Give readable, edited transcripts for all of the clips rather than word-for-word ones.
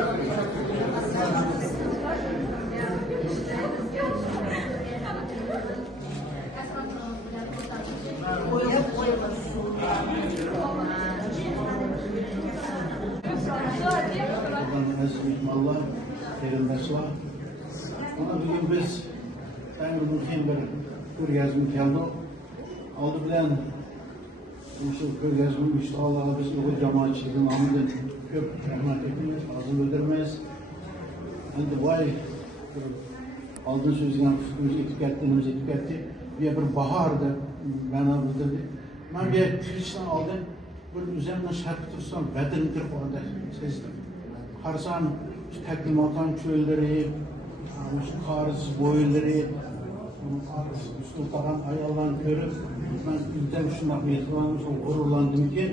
Allah Peygamberler ona bugün biz Tanrı'nın bir ko'rgazma keldi. Oldi bilan shu ko'rgazma ishtiroqlari biz o'g'il jamoatchiligini nomidan ko'p rahmat aytamiz, hozir o'ldirmaymiz. Endi voy oldin so'zgan fikrimiz etib ketdi. Bu bir bahorda ma'no bildirdi. Men bu kirishdan oldin bir o'zimni sharq tursam badani kirib qoldi sezdim. Qarasam taklimatdan cho'llari, qariz bo'yinlari, sultan ayollarni ko'rib, men uydan shunaqa mehmon g'ururlandimki,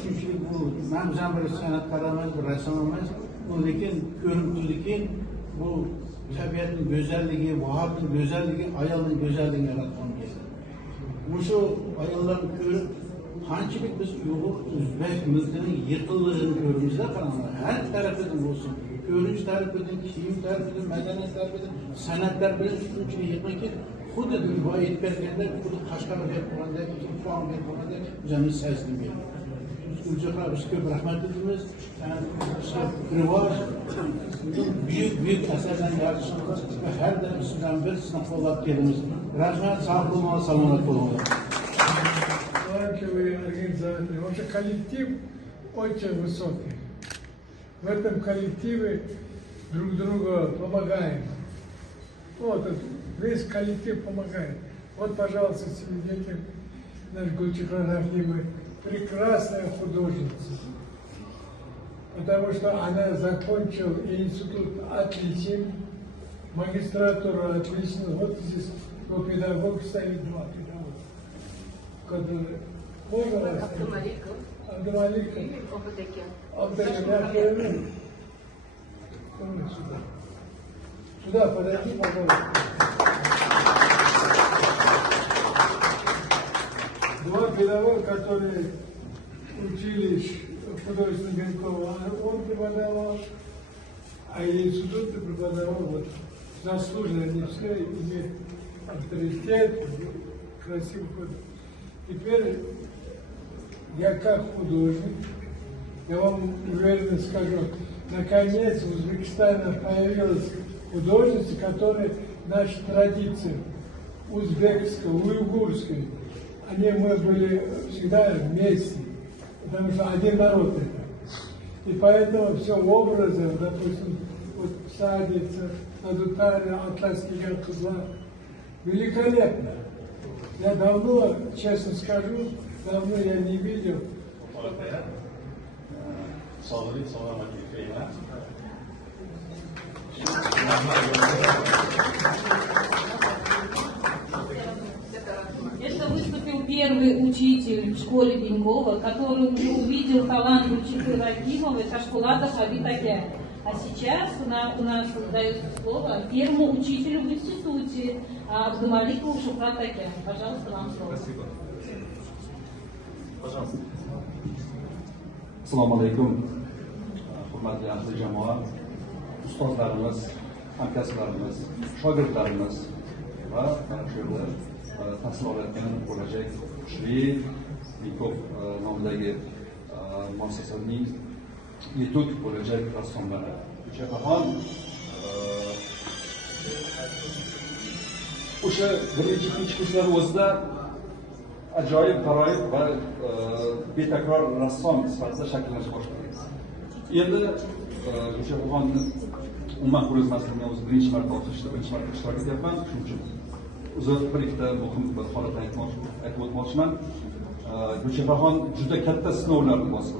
shunchalik bu men ham bir san'atkor emas, bir rassom emas, lekin ko'rimdiki bu tabiatning go'zalligi, vahobatning go'zalligi, ayolning go'zalligini yaratgan keldi. Shu ayollarni ko'rib qanchalik biz Uyg'ur, O'zbek millatining yiqilishini ko'rimizda qaranglar. Har tarafidan bo'lsin. Ko'rinish tarafidan, kiyim tarafidan, madaniyat tarafidan, san'atlar bilan shunchalik yiqilki, xuddi boya aytib berganda, xuddi Qashqarga berib qo'ygandek, Turkiyonga berib qo'ygandek o'zimiz sezdim berdi. Biz ko'p rahmat aytamiz. Rivoj büyük eserden yarışımız ve her demişimden bir sınıf olarak gelimiz. Rahmet, sağ olun, selamet olun. Талантливые организаторы. Вообще коллектив очень высокий. В этом коллективе друг другу помогаем. Вот весь коллектив помогает. Вот, пожалуйста, свидетель наш Гульчихан Рахимовна, прекрасная художница. Потому что она закончила институт отличен, магистратуру отлично. Вот здесь у педагог стоит два педагога, которые можно рассказать? Абдумаликов. Абдумаликов. Сюда. Сюда подойди, пожалуйста. Два педагога, которые учились художественного Гонкова, он преподавал, а институт преподавал, вот, заслуженно они все имеют авторитет, красивый художник. Теперь я как художник, я вам уверенно скажу, наконец в Узбекистане появилась художница, которая наша традиция узбекская, уйгурская, мы были всегда вместе. Потому что один народ это. И поэтому все образы, допустим, вот садится, надутали, атласский янкузла, великолепно. Я давно, честно скажу, давно я не видел. Это выступил первый учитель в школе Денькова, который уже увидел талант Гульчихы Рахимовой, Ташкулата Хабитакян. А сейчас у нас дается слово первому учителю в институте Абдумаликову Шухрат Акян. Пожалуйста, вам слово. Спасибо. Пожалуйста. Assalomu alaykum. Hurmatli ahli jamoa, ustozlarimiz, hamkasblarimiz, shogirdlarimiz va mana shu yerda tahsil olayotgan bo'lajak kuchli Nikov nomidagi muassasaning yetuk bo'lajak rassomlari. Gulchehraxon o'sha birinchi kurslar o'zida ajoyib, g'aroyib va betakror rassom sifatida shakllanishga boshlagan. Endi Gulchehraxonni umuman ko'rgazmasiga o'zi birinchi marta ishtirok etyapman. Shuning uchun o'zi bir ikkita muhim bir holatni aytib o'tmoqchiman. Gulchehraxon juda katta sinovlarni bosdi.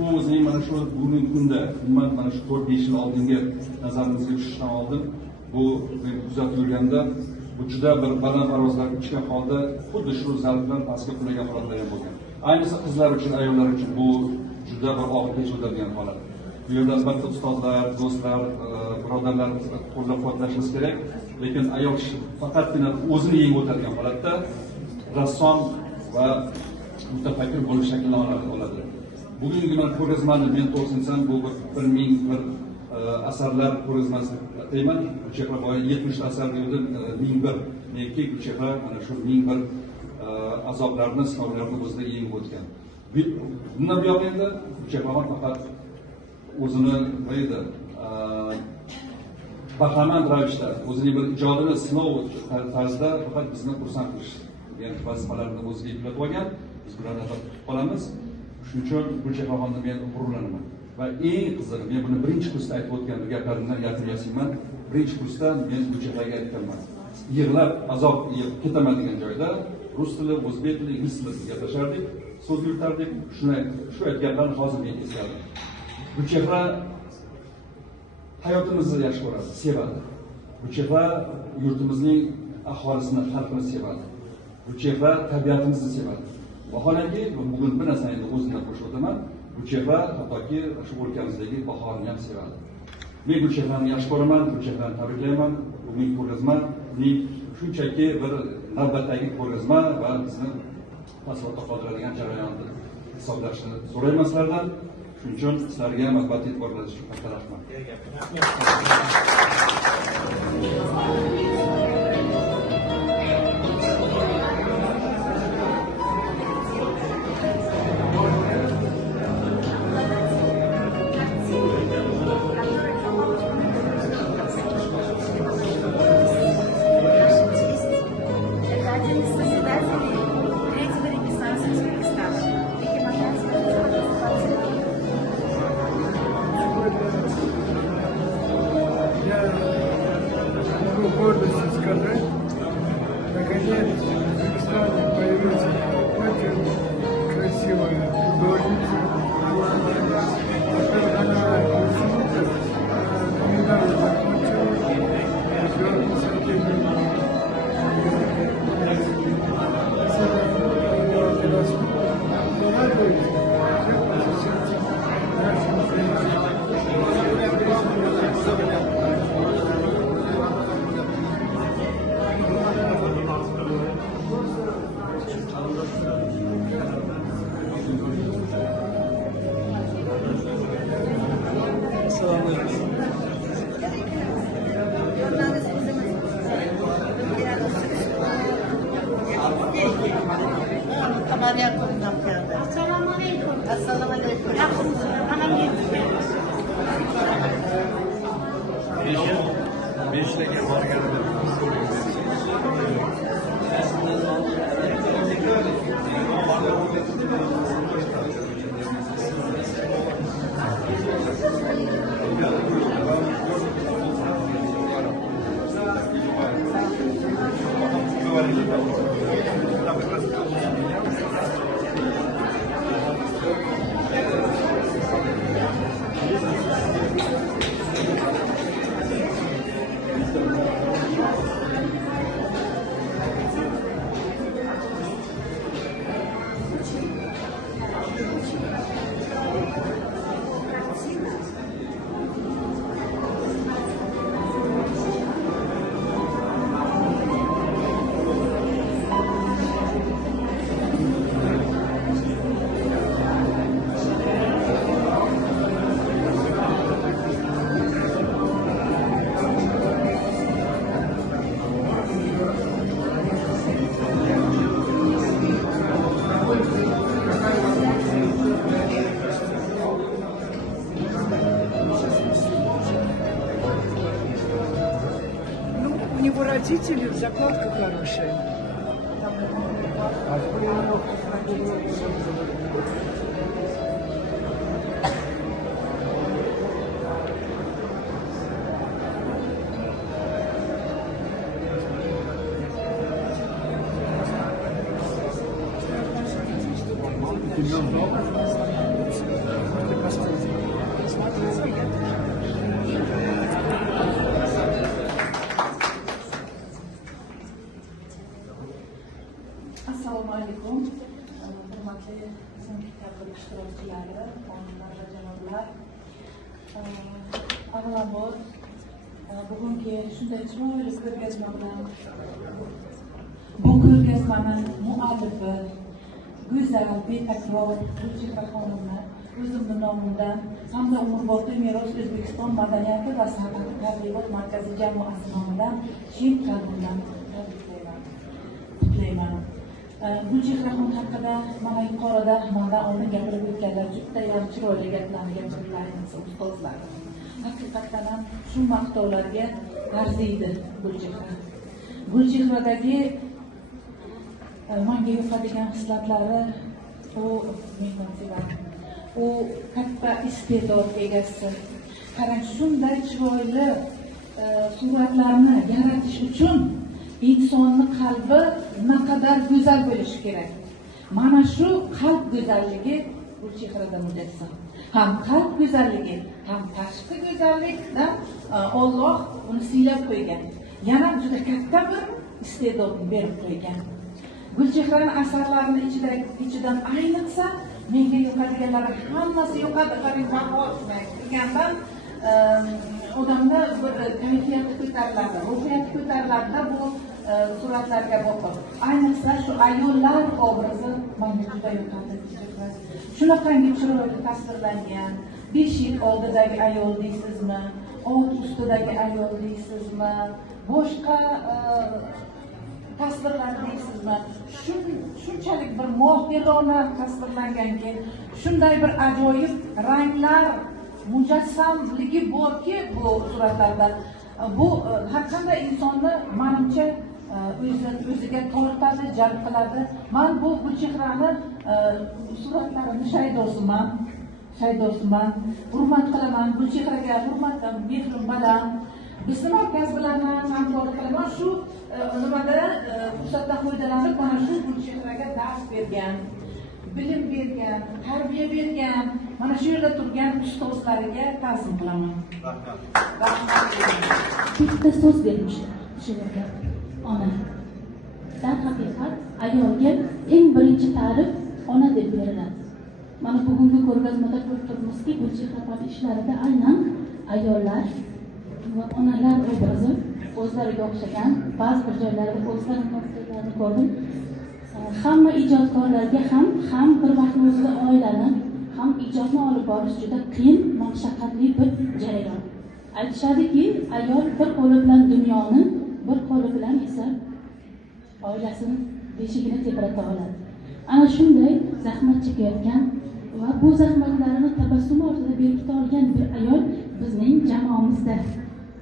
U o'zining mana shu bugungi kunda, umuman mana shu 4-5 yil oldingi nazarimizga tushishdan oldin bu kuzatib yurganda bu juda bir baland parvozlar uchgan holda xuddi shu zaldan pastga qulagan holatlar ham bo'lgan. Ayniqsa qizlar uchun, ayollar uchun bu juda bir og'ir kechiradigan holat. Bu yerda albatta ustozlar, do'stlar, birodarlar qo'llab-quvvatlashimiz kerak, lekin ayol kishi faqatgina o'zini yengib o'tadigan holatda rassom va mutafakkir bo'lib shakllana oladi. bugungi mana ko'rgazmani men to'g'risini bu bir ming bir asarlar ko'rgazmasi deyman. Gulchehra boya 70 ta asar deydi, 1001. Neki Gulchehra mana shu 1001 azoblarni, sinovlarni o'zida yengib o'tgan. Bundan buyoq endi Gulchehra faqat o'zini nima bahramand ravishda o'zining bir ijodini sinov tarzida faqat bizni xursand qilish degan vazifalarni o'ziga yuklab olgan. Biz bularni tutib qolamiz. Shuning uchun Gulchehra xonimni men g'ururlanaman. Va eng qizig'i, men buni birinchi kursda aytib o'tgan gaplarimdan yaqin yasayman. Birinchi kursda men Gulchehraga aytganman. Yig'lab azob yeb ketaman degan joyda rus tili, o'zbek tili, ingliz tilida gaplashardik, so'z yuritardik. Shu aytganlarni hozir men esladim. Gulchehra hayotimizni yaxshi ko'radi, sevadi. Gulchehra yurtimizning aholisini, xalqini sevadi. Gulchehra tabiatimizni sevadi. Vaholanki bugun bir narsani o'zimdan qo'shib o'taman. Gulchehra hattoki shu o'lkamizdagi bahorni ham sevadi. Men Gulchehrani yaxshi ko'raman, Gulchehrani tabriklayman. Bugungi ko'rgazma shunchaki bir navbatdagi ko'rgazma va bizni taassurotga qoldiradigan jarayonni hisoblashni so'rayman sizlardan. Shuning uchun sizlarga ham albatta e'tiborlaringiz uchun katta rahmat. Гордости сказать, наконец в Узбекистане появится очень красивая художница. Она ученица, недавно закончила, идет с этими Assalamualaikum. У него родители, закладка хорошая. Assalomu alaykum, hurmatli sinf tadbir ishtirokchilari, xonimlar va janoblar. Avvalambor bugungi shunday chiroyli ko'rgazma bilan bu ko'rgazmani muallifi go'zal, betakror Gulchehra xonimni o'zimni nomimdan hamda umrbodli meros O'zbekiston madaniyati va san'ati targ'ibot markazi jamoasi nomidan chin qalbimdan qutlayman. Gulchehraxon haqida mana yuqorida mendan oldin gapirib o'tganlar judayam chiroyli gaplarni gapirdilar, ayniqsa ustozlar. Haqiqatdan ham shu maqtovlarga arziydi Gulchehra. Gulchehradagi menga yoqadigan hislatlari u mehnatsevar, u katta iste'dod egasi. Qarang, shunday chiroyli suratlarni yaratish uchun insonni qalbi naqadar go'zal bo'lishi kerak. Mana shu qalb go'zalligi Gulchehrada mujassam. Ham qalb go'zalligi, ham tashqi go'zallikdan Alloh uni siylab qo'ygan. Yana juda katta bir iste'dodni berib qo'ygan. Gulchehraning asarlarini ichidan ayniqsa menga yoqadiganlari hammasi yoqadi. Qarang, o'qigandan odamda bir kayfiyati ko'tariladi, ruhiyati ko'tariladi bu suratlarga boqib. Ayniqsa shu ayollar obrazi menga juda yoqadi. Shunaqangi chiroyli tasvirlangan, 5 yil oldidagi ayol deysizmi, ot ustidagi ayol deysizmi, boshqa tasvirlar deysizmi, shunchalik bir mohirona tasvirlanganki, shunday bir ajoyib ranglar mujassamligi borki bu suratlarda, bu har qanday insonni menimcha o'ziga tortadi, jalb qiladi. Men bu Gulchehrani suratlarini shaydosiman, hurmat qilaman. Gulchehraga hurmatim, mehrim baland. Bizni markaz bilan hamkorlik qilaman. Shu nimada fursatdan foydalanib mana shu Gulchehraga dars bergan, bilim bergan, tarbiya bergan, mana shu yerda turgan ustozlariga ta'zim qilaman. Bitta so'z bermişlar shu yerda. Ona. Darhaqiqat ayolga eng birinchi ta'rif ona deb beriladi. Mana bugungi ko'rgazmada ko'rib turibmizki, Gulchehra ishlarida aynan ayollar va onalar obrazi o'zlariga o'xshagan, ba'zi bir joylarda o'zlarining portretlarini ko'rdim. Hamma ijodkorlarga ham bir vaqtni o'zida oilani, ham ijodni olib borish juda qiyin, mashaqqatli bir jarayon. Aytishadiki, ayol bir qo'li bilan dunyoni, bir qo'li bilan esa oilasini beshigini tebrata oladi. Ana shunday zahmat chekayotgan va bu zahmatlarini tabassum ortida berkita olgan bir ayol bizning jamoamizda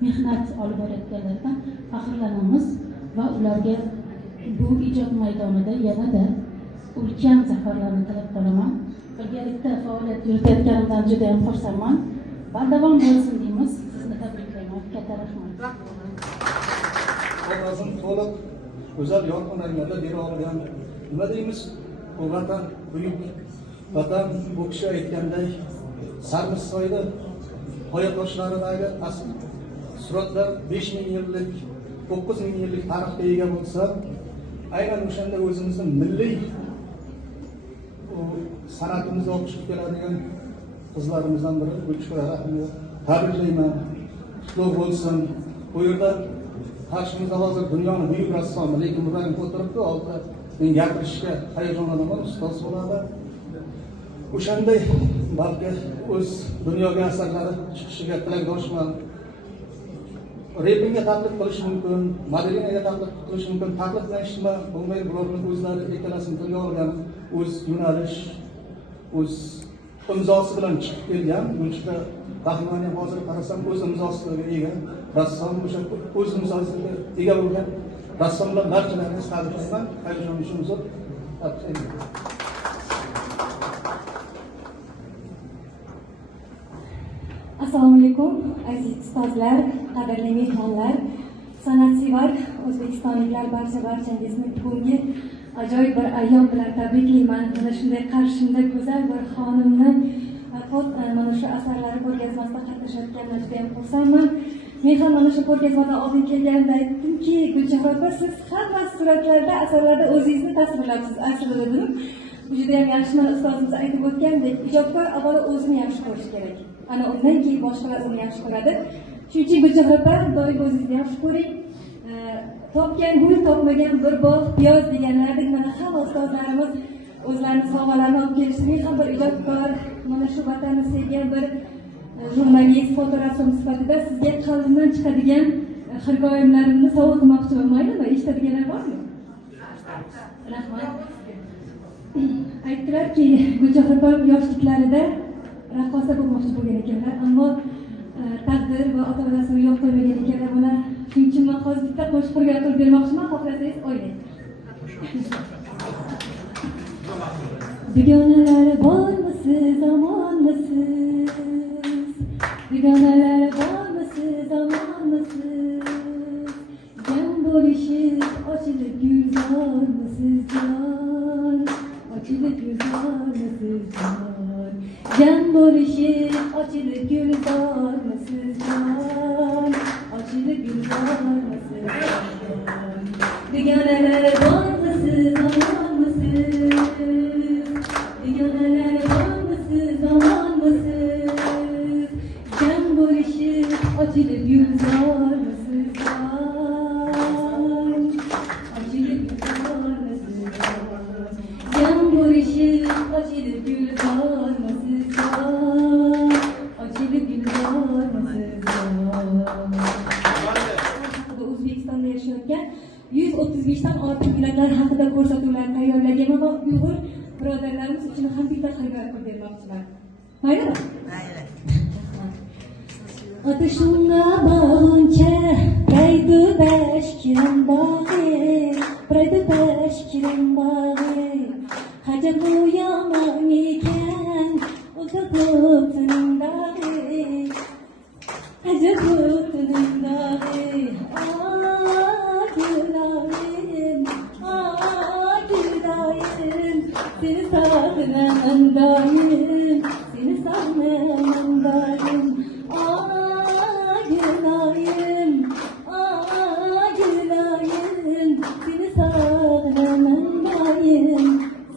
mehnat olib borayotganlardan faxrlanamiz va ularga bu ijod maydonida yanada ulkan zafarlarni tilab qolaman. Birgalikda faoliyat yuritayotganimdan juda ham xursandman. Bardavom bo'lsin deymiz. Sizni tabriklayman. Katta rahmat. Obrazim to'liq go'zal yorqin ranglarda bera olgan. Nima deymiz? Bu vatan buyuk vatan, bu kishi aytganday sarmissoyda qoyatoshlardagi asl suratlar 5000 yillik, 9000 yillik tarixga ega bo'lsa, aynan o'shanda o'zimizning milliy san'atimizga o'xshab keladigan qizlarimizdan biri Gulchehra Rahimova. Tabriklayman. Qutlug' bo'lsin. Bu yerda qarshimizda hozir dunyoning buyuk rassomi, lekin bularni o'tiribdi, oldida men gapirishga hayajonlanaman, ustoz bo'ladi. O'shanday balki o'z dunyoga asarlari chiqishiga tilakdoshman. Repinga taqlid qilish mumkin, modelinaga taqlid qilish mumkin, taqlidlanishmi bo'lmaydi, bularning o'zlari ikkalasini tilga olgan, o'z yo'nalish, o'z imzosi bilan chiqib kelgan. Gulchehra Rahimani hozir qarasam o'z imzosiga ega rassom, o'sha o'z imzosiga ega bo'lgan rassomlar barchalarini tabriklayman. Hayajon ishimiz zo'r. Assalomu alaykum, aziz ustozlar, qadrli mehmonlar, san'atsevar o'zbekistonliklar, barchangizni bugungi ajoyib bir ayyom bilan tabriklayman. Mana shunday qarshimda go'zal bir xonimni mana shu asarlari ko'rgazmasida qatnashayotganimdan juda ham xursandman. Men ham mana shu ko'rgazmadan oldin kelganimda aytdimki, Gulchehra opa, siz hamma suratlarda, asarlarda o'zingizni tasvirlabsiz, aslida dedim. Bu juda ham yaxshi, mana ustozimiz aytib o'tgandek, ijodkor avvalo o'zini yaxshi ko'rish kerak. Ana undan keyin boshqalar uni yaxshi ko'radi. Shuning uchun Gulchehra opa, doim o'zingizni yaxshi ko'ring. Topgan gul, topmagan bir bog' piyoz deganlaridek, mana hamma ustozlarimiz o'zlarini sovg'alarini olib kelishdi. Men ham bir ijodkor, mana shu vatanni sevgan bir jurnalist, fotorassom sifatida sizga qalbimdan chiqadigan hikoyalarimni sovg'a qilmoqchiman. Maylimi? Eshitadiganlar bormi? Rahmat. Aytdilarki, Gulchehra opam yoshliklarida raqqosa bo'lmoqchi bo'lgan ekanlar, ammo taqdir va ota-onasini yo'q qo'ymagan ekanlar. Mana shuning uchun men hozir bitta qo'shiq qurgan qilib bermoqchiman, xohlasangiz o'ylang. Begonalar bormisiz, omonmisiz? Begonalar bormisiz, omonmisiz? Jon bo'lishib, ochilib gulzormisiz jon? Ochilib gulzormisiz jon? Jon bo'lishib, ochilib gulzormisiz jon? Ochilib gulzormisiz jon? Begonalar bormisiz, omonmisiz? Begonalar bormisiz, omonmisiz? Jon bo'lishib, ochilib gulzormisiz jon? Ochilib gulzormisiz jon? Jon bo'lishib, ochilib gulzormisiz jon? Ochilib gulzormisiz jon? O'zbekistonda yashayotgan 135 dan ortiq millatlar haqida ko'rsatuvlarni tayyorlagan va Uyg'ur birodarlarimiz uchun ham bitta xabar qilib bermoqchiman. Maylimi? Mayli. Atışınla bağınca Praydı beşkirim bağı Praydı beşkirim bağı Hacı uyaman iken Uzak kutunun dağı Hacı kutunun dağı Gülayım Gülayım Seni sağlamandayım Seni sağlamandayım Gülayım Gülayım Seni sağlamandayım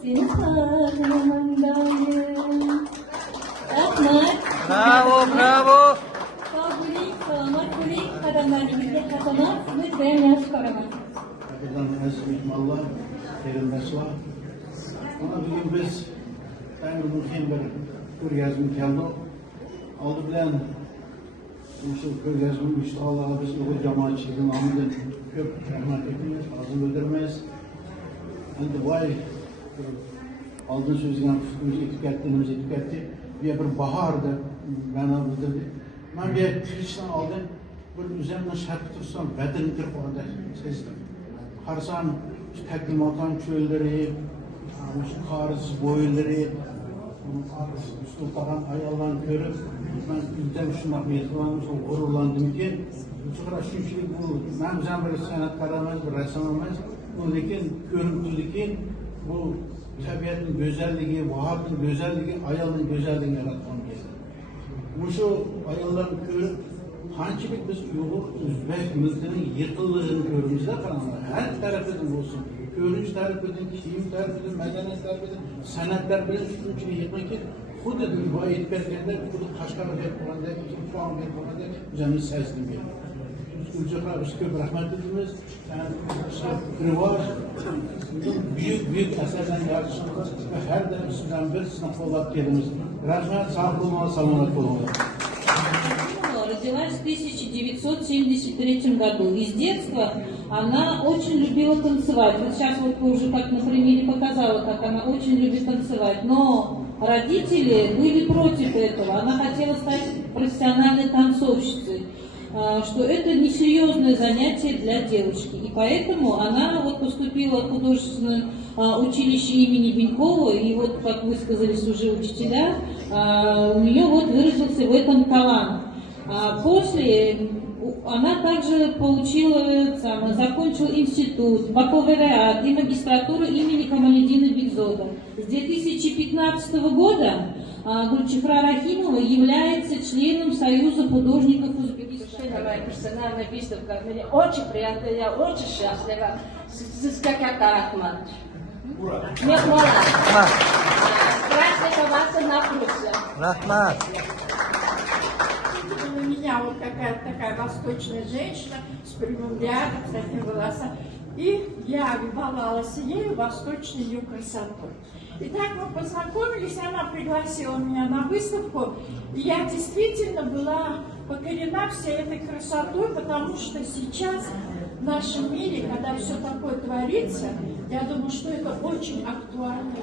Seni sağlamandayım Rahmat Bravo, bravo. Sağ bo'ling, salomat bo'ling, qadamlaringizga hasanat, sizni judayam yaxshi ko'raman. Hakikaten aziz mehmonlar, qarindoshlar. Mana bugun biz tangri muhim bir ko'rgazma keldik. Oldi bilan shu ko'rgazma uyushtirganlarga biz Uyg'ur jamoatchiligi nomidan ko'p rahmat aytamiz, ta'zim bildiramiz. Endi voy oldin so'zgan fikrimiz yetib ketdi. Bu bir bahorda ma'no bildirdi. Men bu kirishdan oldin bir o'zimni shartga tursam, badani kirib qoldi sezdim. Qarasam, taklimaton cho'llari, shu qariz bo'ylari, üstü kalan ayollarını görüp, ben bizden şunlar mezunlarımız gururlandımki, sonra şunçilik bu, ben bir sanatkarımız, bir ressamımız, buradaki görüntüdeki bu tabiatın güzelliği, vahabın güzelliği, ayolun güzelliğini yaratmam gerekir. Bu şu ayollarını görüp, hançilik biz Uyghur, Özbek milletinin yıkıldığını görümüzde kalanlar, her tarafından olsun. Görünüş tarafından, kiyim tarafından, medeniyet tarafından, sanatlar bilen şunun yıkmak xuddi boya aytib berganda, xuddi Qashqar deb qo'yganda, Urfon deb qo'yganda o'zimiz sezdim. Gulchehra bizga ko'p rahmat aytamiz. Rivoj buyuk asarlarni yaratishimiz va har doim sizdan bir sizni qo'llab kelamiz. Rahmat, sog' bo'linglar, salomat bo'linglar. Родилась в 1973 году. И с детства она очень любила танцевать. Вот сейчас вот уже как на примере показала, как она очень любит танцевать. Но родители были против этого. Она хотела стать профессиональной танцовщицей, что это несерьезное занятие для девочки. И поэтому она вот поступила в художественное училище имени Бенькова. И вот, как высказались уже учителя, у нее вот выразился в этом талант. После она также получила, закончила институт, бакалавриат и магистратуру имени Камалиддина Бекзода. С 2015 года Гульчехра Рахимова является членом Союза художников Узбекистана. Моя персональная выставка. Мне очень приятно, я очень счастлива. Как Ахмад. Нет, мола. Практиковаться на курсе. Рахмат. У меня вот какая-то такая восточная женщина с прямым рядом, с такими волосами. и я любовалась ею, восточной ее красотой. И так мы познакомились, она пригласила меня на выставку, и я действительно была покорена всей этой красотой, потому что сейчас в нашем мире, когда все такое творится, я думаю, что это очень актуально.